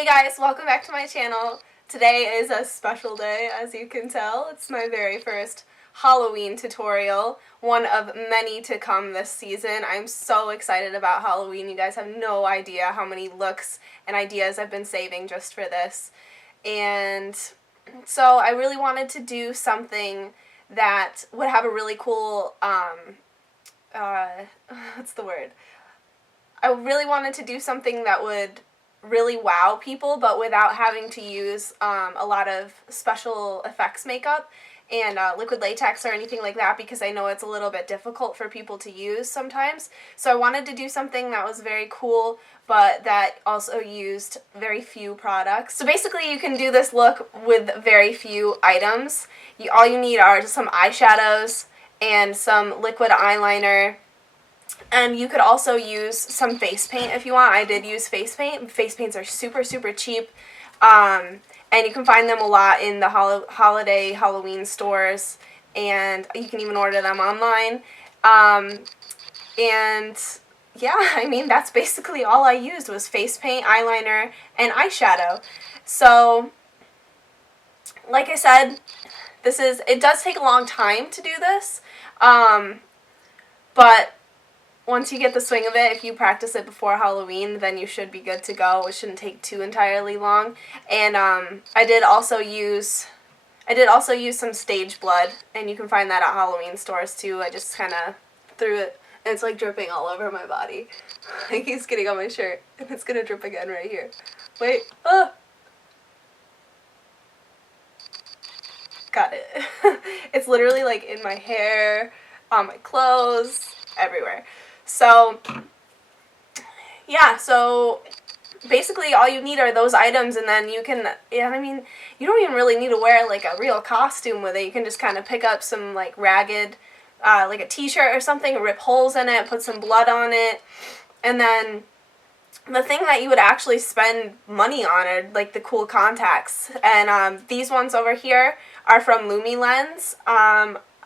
Hey guys, welcome back to my channel. Today is a special day, as you can tell. It's my very first Halloween tutorial, one of many to come this season. I'm so excited about Halloween. You guys have no idea how many looks and ideas I've been saving just for this. And so I really wanted to do something that would have a really cool, what's the word? I really wanted to do something that would really wow people, but without having to use a lot of special effects makeup and liquid latex or anything like that, because I know it's a little bit difficult for people to use sometimes. So I wanted to do something that was very cool, but that also used very few products. So basically you can do this look with very few items. All you need are some eyeshadows and some liquid eyeliner. And you could also use some face paint if you want. I did use face paint. Face paints are super, super cheap. And you can find them a lot in the holiday Halloween stores. And you can even order them online. And yeah, I mean, that's basically all I used was face paint, eyeliner, and eyeshadow. So, like I said, it does take a long time to do this. But once you get the swing of it, if you practice it before Halloween, then you should be good to go. It shouldn't take too entirely long. And I did also use some stage blood, and you can find that at Halloween stores too. I just kind of threw it, and it's like dripping all over my body. It keeps getting on my shirt, and it's gonna drip again right here. Wait, got it. It's literally like in my hair, on my clothes, everywhere. So, yeah, so basically all you need are those items, and then you can, I mean, you don't even really need to wear like a real costume with it. You can just kind of pick up some like ragged, like a t-shirt or something, rip holes in it, put some blood on it, and then the thing that you would actually spend money on are like the cool contacts. And these ones over here are from Luminous.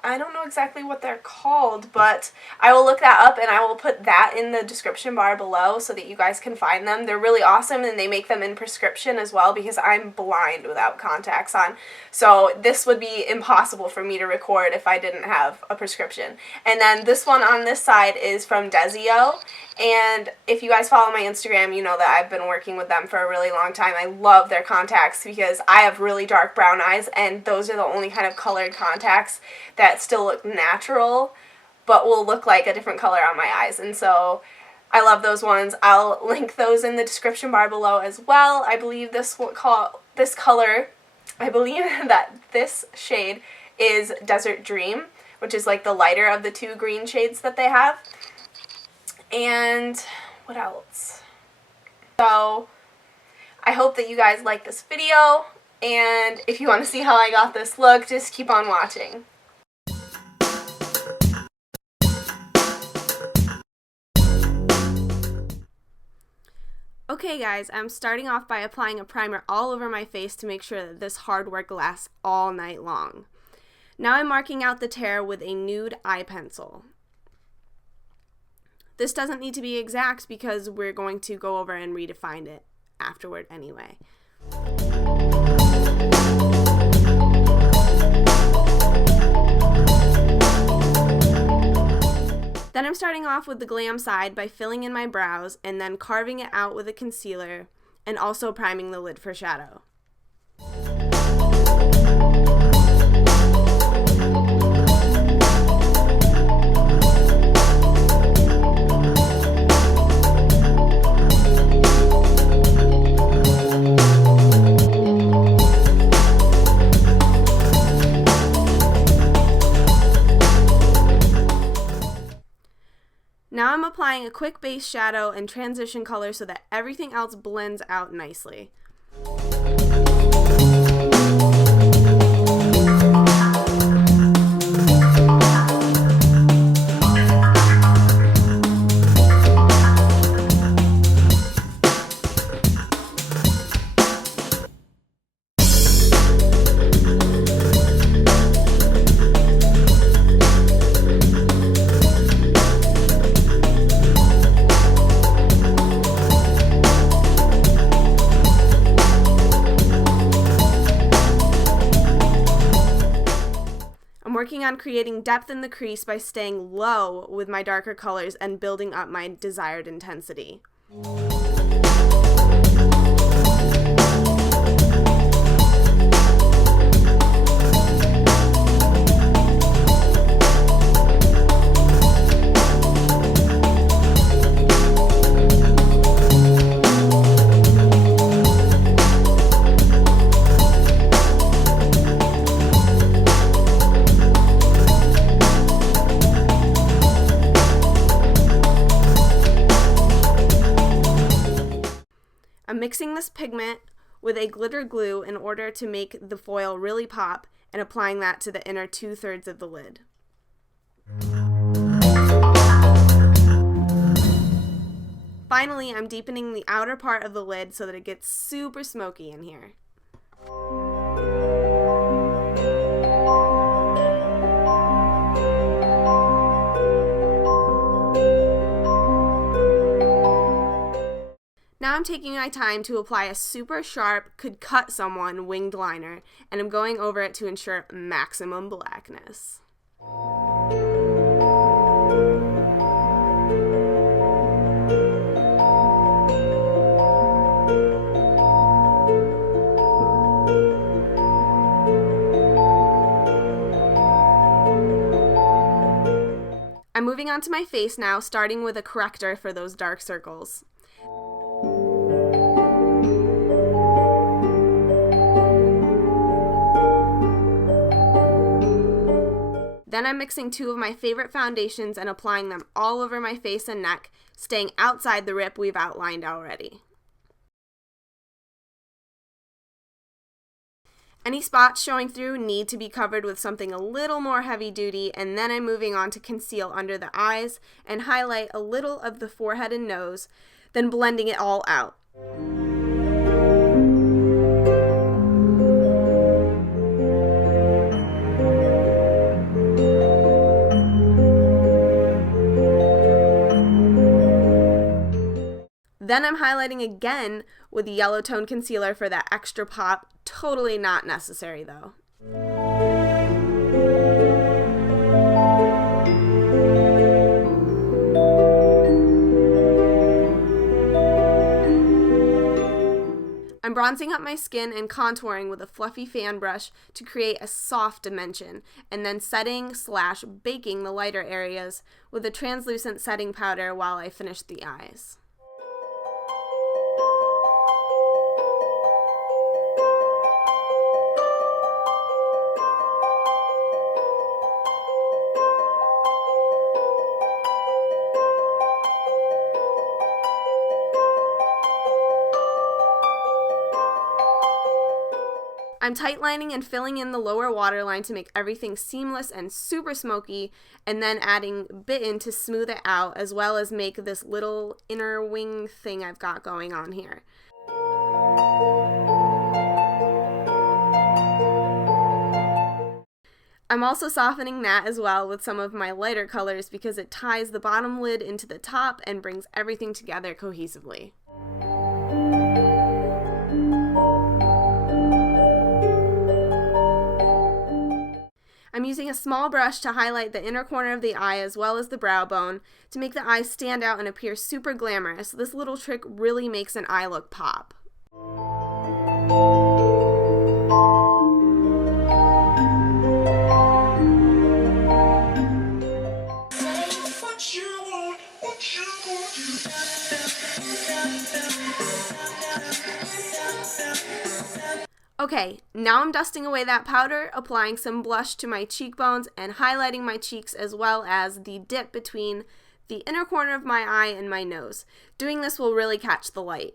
I don't know exactly what they're called, but I will look that up and I will put that in the description bar below so that you guys can find them. They're really awesome, and they make them in prescription as well, because I'm blind without contacts on. So this would be impossible for me to record if I didn't have a prescription. And then this one on this side is from Desio. And if you guys follow my Instagram, you know that I've been working with them for a really long time. I love their contacts because I have really dark brown eyes, and those are the only kind of colored contacts that still look natural, but will look like a different color on my eyes. And so I love those ones. I'll link those in the description bar below as well. I believe this color, I believe that this shade is Desert Dream, which is like the lighter of the two green shades that they have. And what else? So I hope that you guys like this video, and if you want to see how I got this look, just keep on watching. Okay guys, I'm starting off by applying a primer all over my face to make sure that this hard work lasts all night long. Now I'm marking out the tear with a nude eye pencil. This doesn't need to be exact because we're going to go over and redefine it afterward anyway. Then I'm starting off with the Glam side by filling in my brows and then carving it out with a concealer, and also priming the lid for shadow. Now I'm applying a quick base shadow and transition color so that everything else blends out nicely. I'm working on creating depth in the crease by staying low with my darker colors and building up my desired intensity. I'm mixing this pigment with a glitter glue in order to make the foil really pop and applying that to the inner 2/3 of the lid. Finally, I'm deepening the outer part of the lid so that it gets super smoky in here. Now I'm taking my time to apply a super sharp, could cut someone winged liner, and I'm going over it to ensure maximum blackness. I'm moving on to my face now, starting with a corrector for those dark circles. Then I'm mixing two of my favorite foundations and applying them all over my face and neck, staying outside the rip we've outlined already. Any spots showing through need to be covered with something a little more heavy duty, and then I'm moving on to conceal under the eyes and highlight a little of the forehead and nose, then blending it all out. Then I'm highlighting again with yellow tone concealer for that extra pop. Totally not necessary though. I'm bronzing up my skin and contouring with a fluffy fan brush to create a soft dimension, and then setting/baking the lighter areas with a translucent setting powder while I finish the eyes. I'm tightlining and filling in the lower waterline to make everything seamless and super smoky, and then adding Bitten to smooth it out, as well as make this little inner wing thing I've got going on here. I'm also softening that as well with some of my lighter colors because it ties the bottom lid into the top and brings everything together cohesively. I'm using a small brush to highlight the inner corner of the eye as well as the brow bone to make the eyes stand out and appear super glamorous. This little trick really makes an eye look pop. Okay, now I'm dusting away that powder, applying some blush to my cheekbones, and highlighting my cheeks as well as the dip between the inner corner of my eye and my nose. Doing this will really catch the light.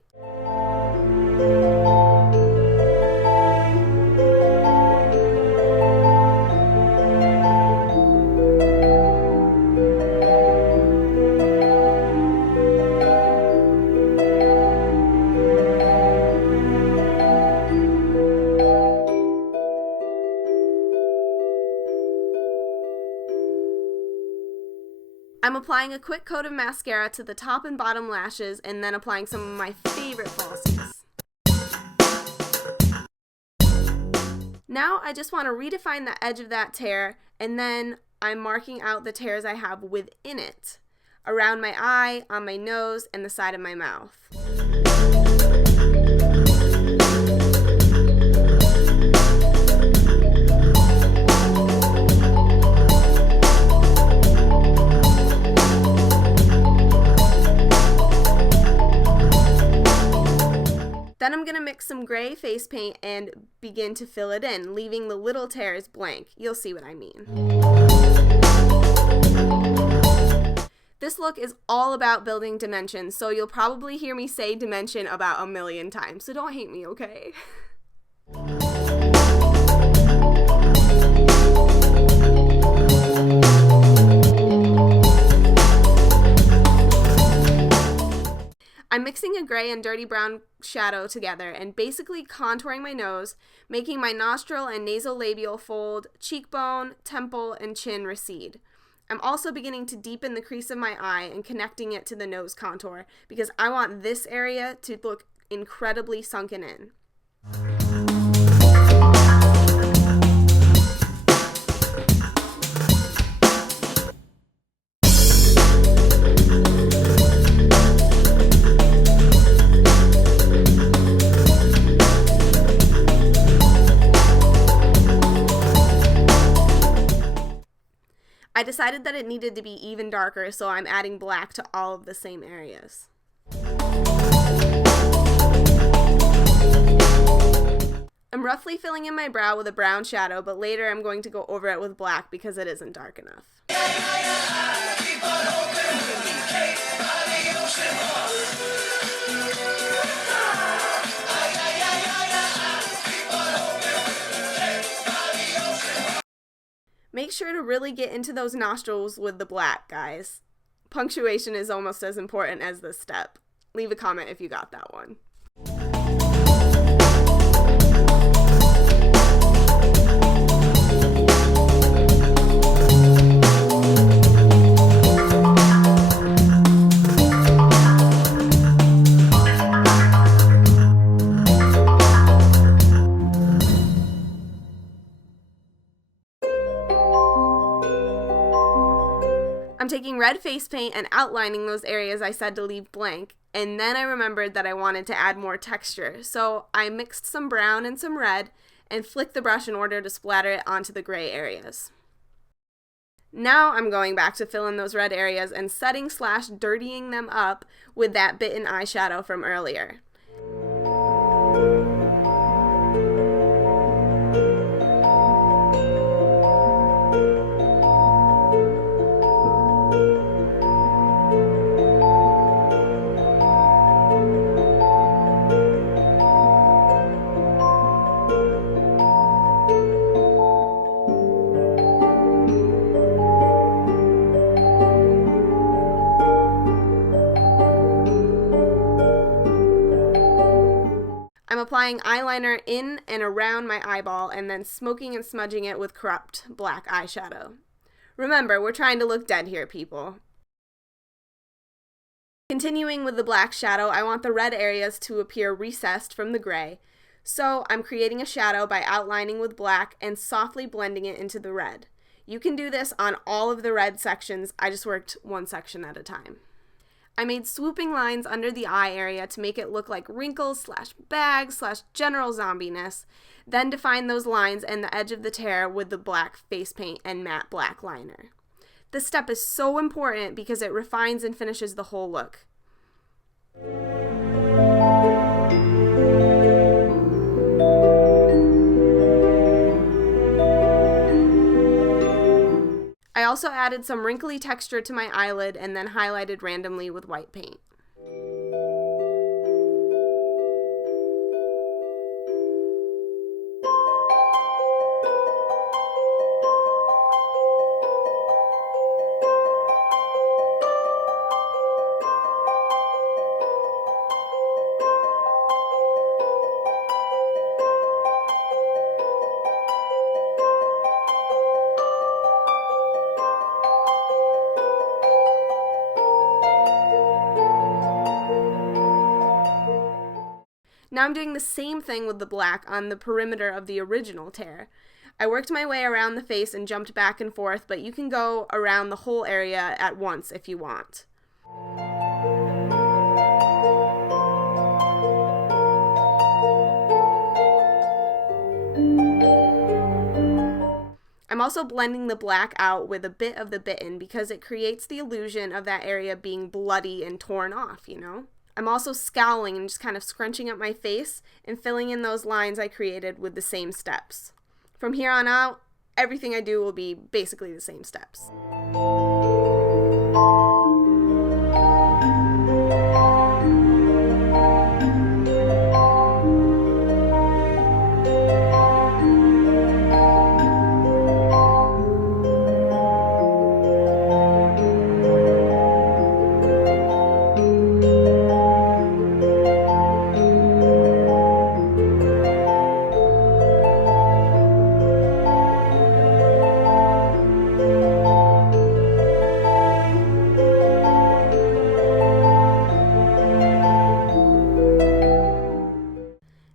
I'm applying a quick coat of mascara to the top and bottom lashes and then applying some of my favorite falsies. Now I just want to redefine the edge of that tear, and then I'm marking out the tears I have within it, around my eye, on my nose, and the side of my mouth. Then I'm going to mix some gray face paint and begin to fill it in, leaving the little tears blank. You'll see what I mean. This look is all about building dimension, so you'll probably hear me say dimension about 1,000,000 times, so don't hate me, okay? I'm mixing a gray and dirty brown shadow together and basically contouring my nose, making my nostril and nasolabial fold, cheekbone, temple, and chin recede. I'm also beginning to deepen the crease of my eye and connecting it to the nose contour because I want this area to look incredibly sunken in. I decided that it needed to be even darker, so I'm adding black to all of the same areas. I'm roughly filling in my brow with a brown shadow, but later I'm going to go over it with black because it isn't dark enough. Make sure to really get into those nostrils with the black, guys. Punctuation is almost as important as this step. Leave a comment if you got that one. I'm taking red face paint and outlining those areas I said to leave blank, and then I remembered that I wanted to add more texture, so I mixed some brown and some red and flicked the brush in order to splatter it onto the gray areas. Now I'm going back to fill in those red areas and setting/dirtying them up with that Bitten eyeshadow from earlier. I'm applying eyeliner in and around my eyeball and then smoking and smudging it with corrupt black eyeshadow. Remember, we're trying to look dead here, people. Continuing with the black shadow, I want the red areas to appear recessed from the gray, so I'm creating a shadow by outlining with black and softly blending it into the red. You can do this on all of the red sections, I just worked one section at a time. I made swooping lines under the eye area to make it look like wrinkles/bags/general zombiness, then define those lines and the edge of the tear with the black face paint and matte black liner. This step is so important because it refines and finishes the whole look. I also added some wrinkly texture to my eyelid and then highlighted randomly with white paint. Now I'm doing the same thing with the black on the perimeter of the original tear. I worked my way around the face and jumped back and forth, but you can go around the whole area at once if you want. I'm also blending the black out with a bit of the Bitten because it creates the illusion of that area being bloody and torn off, you know? I'm also scowling and just kind of scrunching up my face and filling in those lines I created with the same steps. From here on out, everything I do will be basically the same steps.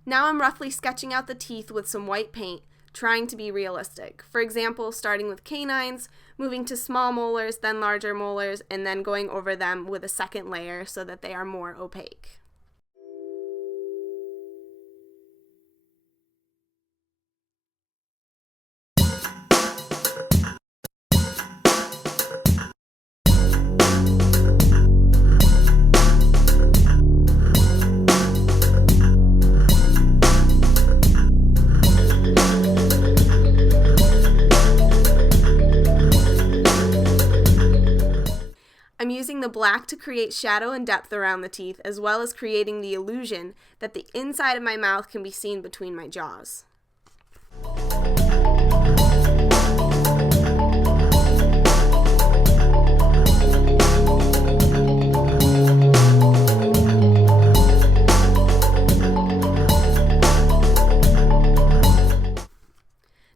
Now I'm roughly sketching out the teeth with some white paint, trying to be realistic. For example, starting with canines, moving to small molars, then larger molars, and then going over them with a second layer so that they are more opaque. I'm using the black to create shadow and depth around the teeth, as well as creating the illusion that the inside of my mouth can be seen between my jaws.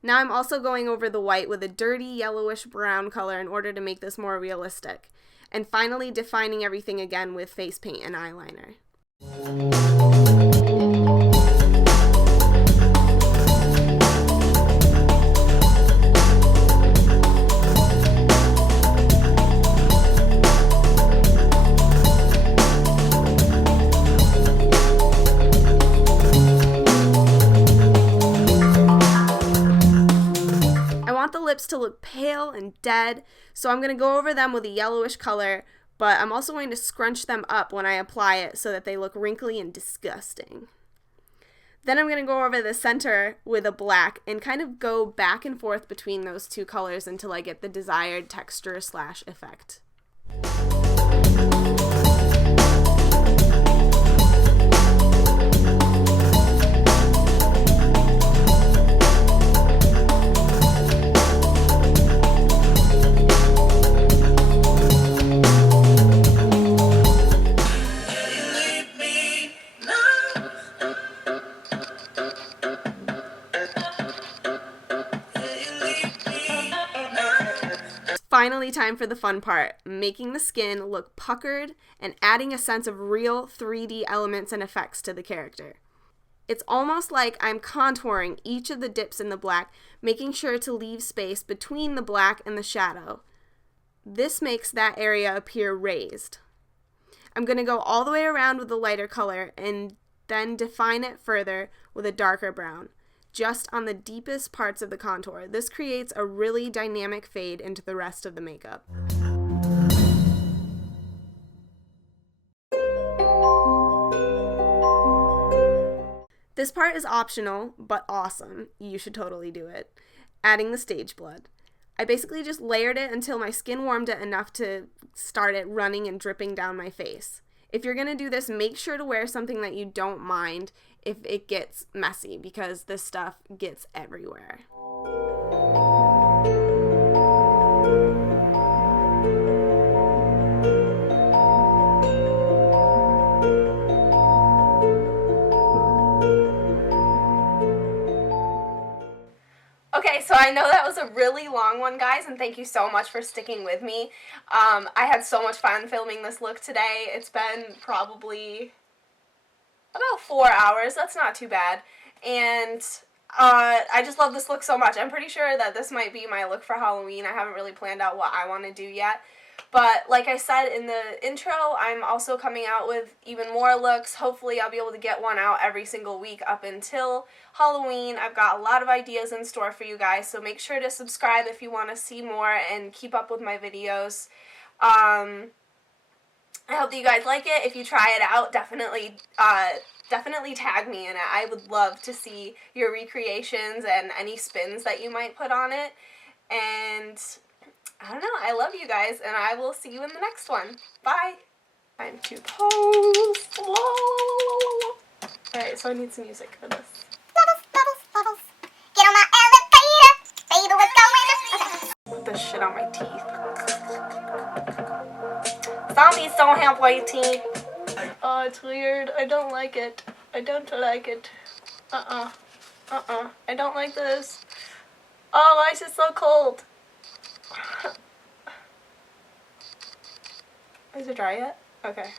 Now I'm also going over the white with a dirty yellowish brown color in order to make this more realistic. And finally defining everything again with face paint and eyeliner. The lips to look pale and dead, so I'm going to go over them with a yellowish color, but I'm also going to scrunch them up when I apply it so that they look wrinkly and disgusting. Then I'm going to go over the center with a black and kind of go back and forth between those two colors until I get the desired texture / effect. Finally, time for the fun part, making the skin look puckered and adding a sense of real 3D elements and effects to the character. It's almost like I'm contouring each of the dips in the black, making sure to leave space between the black and the shadow. This makes that area appear raised. I'm going to go all the way around with the lighter color and then define it further with a darker brown, just on the deepest parts of the contour. This creates a really dynamic fade into the rest of the makeup. This part is optional, but awesome. You should totally do it. Adding the stage blood. I basically just layered it until my skin warmed it enough to start it running and dripping down my face. If you're going to do this, make sure to wear something that you don't mind if it gets messy, because this stuff gets everywhere. Okay, so I know that was a really long one, guys, and thank you so much for sticking with me. I had so much fun filming this look today. It's been probably about 4 hours. That's not too bad. And I just love this look so much. I'm pretty sure that this might be my look for Halloween. I haven't really planned out what I want to do yet. But like I said in the intro, I'm also coming out with even more looks. Hopefully I'll be able to get one out every single week up until Halloween. I've got a lot of ideas in store for you guys, so make sure to subscribe if you want to see more and keep up with my videos. I hope that you guys like it. If you try it out, definitely tag me in it. I would love to see your recreations and any spins that you might put on it. And I don't know, I love you guys, and I will see you in the next one. Bye! Time to pose. Whoa. Alright, so I need some music for this. Bubbles, bubbles, bubbles. Get on my elevator. Baby, what's going on? Put this shit on my teeth. Zombies don't have white teeth. Oh, it's weird. I don't like it. I don't like it. I don't like this. Oh, why is it so cold? Is it dry yet? Okay.